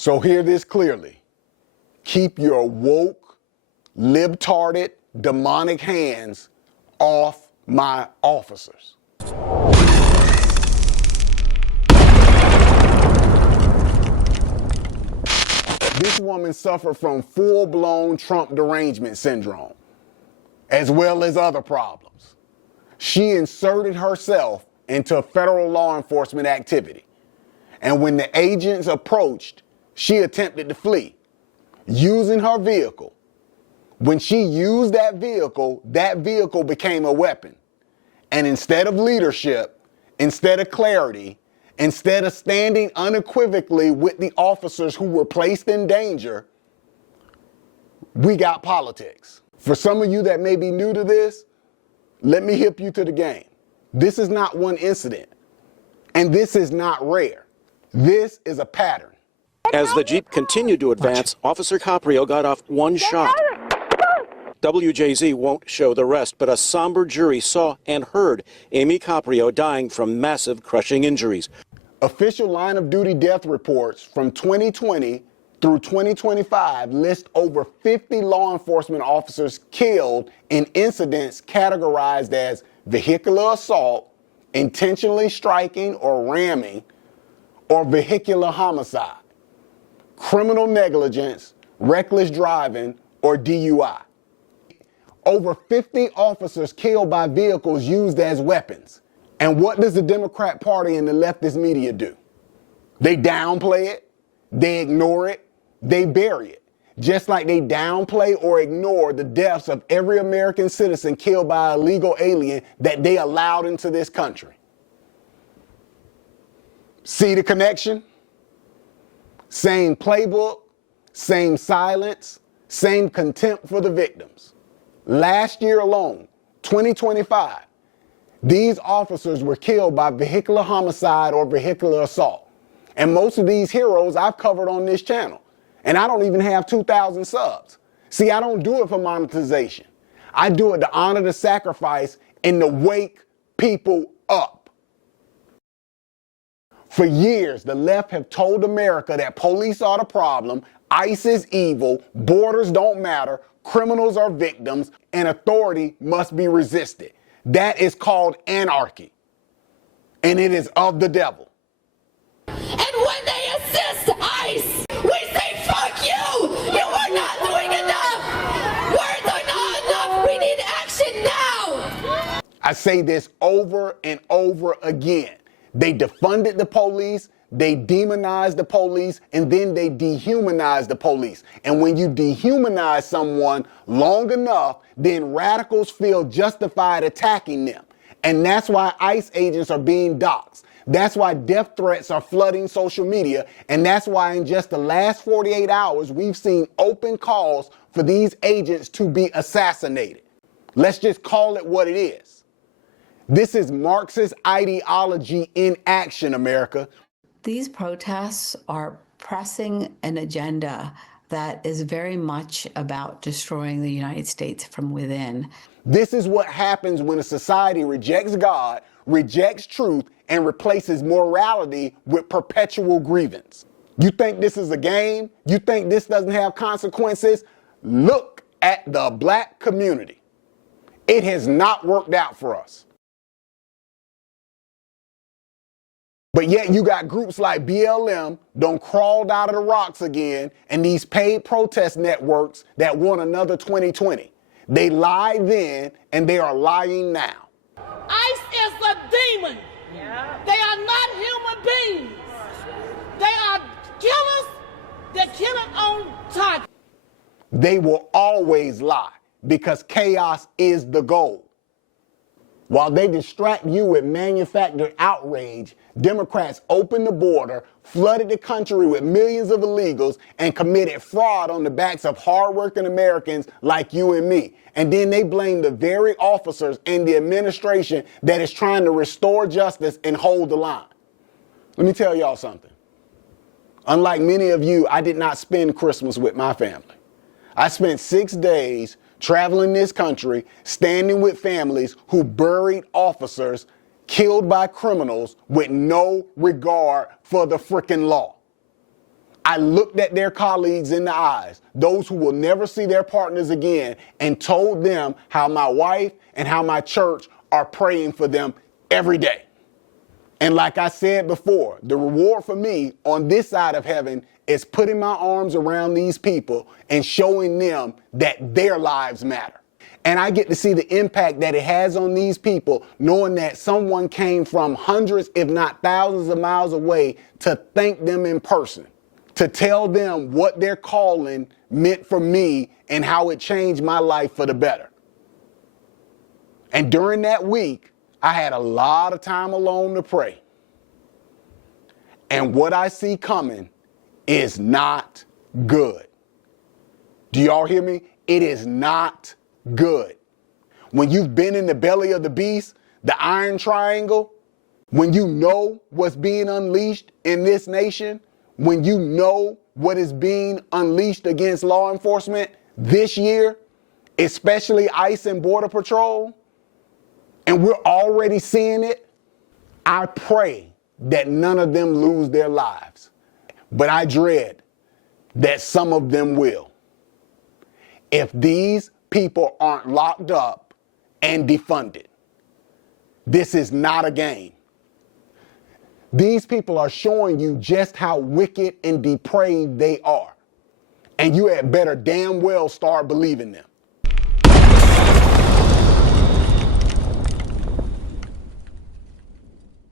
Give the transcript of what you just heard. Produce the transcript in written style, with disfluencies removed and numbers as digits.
So hear this clearly. Keep your woke, libtarded, demonic hands off my officers. This woman suffered from full-blown Trump derangement syndrome, as well as other problems. She inserted herself into federal law enforcement activity. And when the agents approached, she attempted to flee, using her vehicle. When she used that vehicle became a weapon. And instead of leadership, instead of clarity, instead of standing unequivocally with the officers who were placed in danger, we got politics. For some of you that may be new to this, let me hip you to the game. This is not one incident, and this is not rare. This is a pattern. As the Jeep continued to advance, Officer Caprio got off one shot. WJZ won't show the rest, but a somber jury saw and heard Amy Caprio dying from massive crushing injuries. Official line of duty death reports from 2020 through 2025 list over 50 law enforcement officers killed in incidents categorized as vehicular assault, intentionally striking or ramming, or vehicular homicide, criminal negligence, reckless driving, or DUI. Over 50 officers killed by vehicles used as weapons. And what does the Democrat Party and the leftist media do? They downplay it, they ignore it, they bury it. Just like they downplay or ignore the deaths of every American citizen killed by an illegal alien that they allowed into this country. See the connection? Same playbook, same silence, same contempt for the victims. Last year alone, 2025, these officers were killed by vehicular homicide or vehicular assault. And most of these heroes I've covered on this channel. And I don't even have 2,000 subs. See, I don't do it for monetization. I do it to honor the sacrifice and to wake people up. For years, the left have told America that police are the problem, ICE is evil, borders don't matter, criminals are victims, and authority must be resisted. That is called anarchy, and it is of the devil. And when they assist ICE, we say, fuck you! You are not doing enough! Words are not enough! We need action now! I say this over and over again. They defunded the police, they demonized the police, and then they dehumanized the police. And when you dehumanize someone long enough, then radicals feel justified attacking them. And that's why ICE agents are being doxxed. That's why death threats are flooding social media. And that's why in just the last 48 hours, we've seen open calls for these agents to be assassinated. Let's just call it what it is. This is Marxist ideology in action, America. These protests are pressing an agenda that is very much about destroying the United States from within. This is what happens when a society rejects God, rejects truth, and replaces morality with perpetual grievance. You think this is a game? You think this doesn't have consequences? Look at the black community. It has not worked out for us. But yet you got groups like BLM done crawled out of the rocks again, and these paid protest networks that want another 2020. They lied then, and they are lying now. ICE is a demon. Yeah. They are not human beings. They are killers. They're killing on target. They will always lie because chaos is the goal. While they distract you with manufactured outrage, Democrats opened the border, flooded the country with millions of illegals, and committed fraud on the backs of hardworking Americans like you and me. And then they blame the very officers and the administration that is trying to restore justice and hold the line. Let me tell y'all something. Unlike many of you, I did not spend Christmas with my family. I spent 6 days traveling this country, standing with families who buried officers killed by criminals with no regard for the frickin' law. I looked at their colleagues in the eyes, those who will never see their partners again, and told them how my wife and how my church are praying for them every day. And like I said before, the reward for me on this side of heaven is putting my arms around these people and showing them that their lives matter. And I get to see the impact that it has on these people, knowing that someone came from hundreds, if not thousands of miles away to thank them in person, to tell them what their calling meant for me and how it changed my life for the better. And during that week, I had a lot of time alone to pray. And what I see coming is not good. Do y'all hear me? It is not good. When you've been in the belly of the beast, the iron triangle, when you know what's being unleashed in this nation, when you know what is being unleashed against law enforcement this year, especially ICE and Border Patrol, and we're already seeing it, I pray that none of them lose their lives. But I dread that some of them will. If these people aren't locked up and defunded, this is not a game. These people are showing you just how wicked and depraved they are. And you had better damn well start believing them.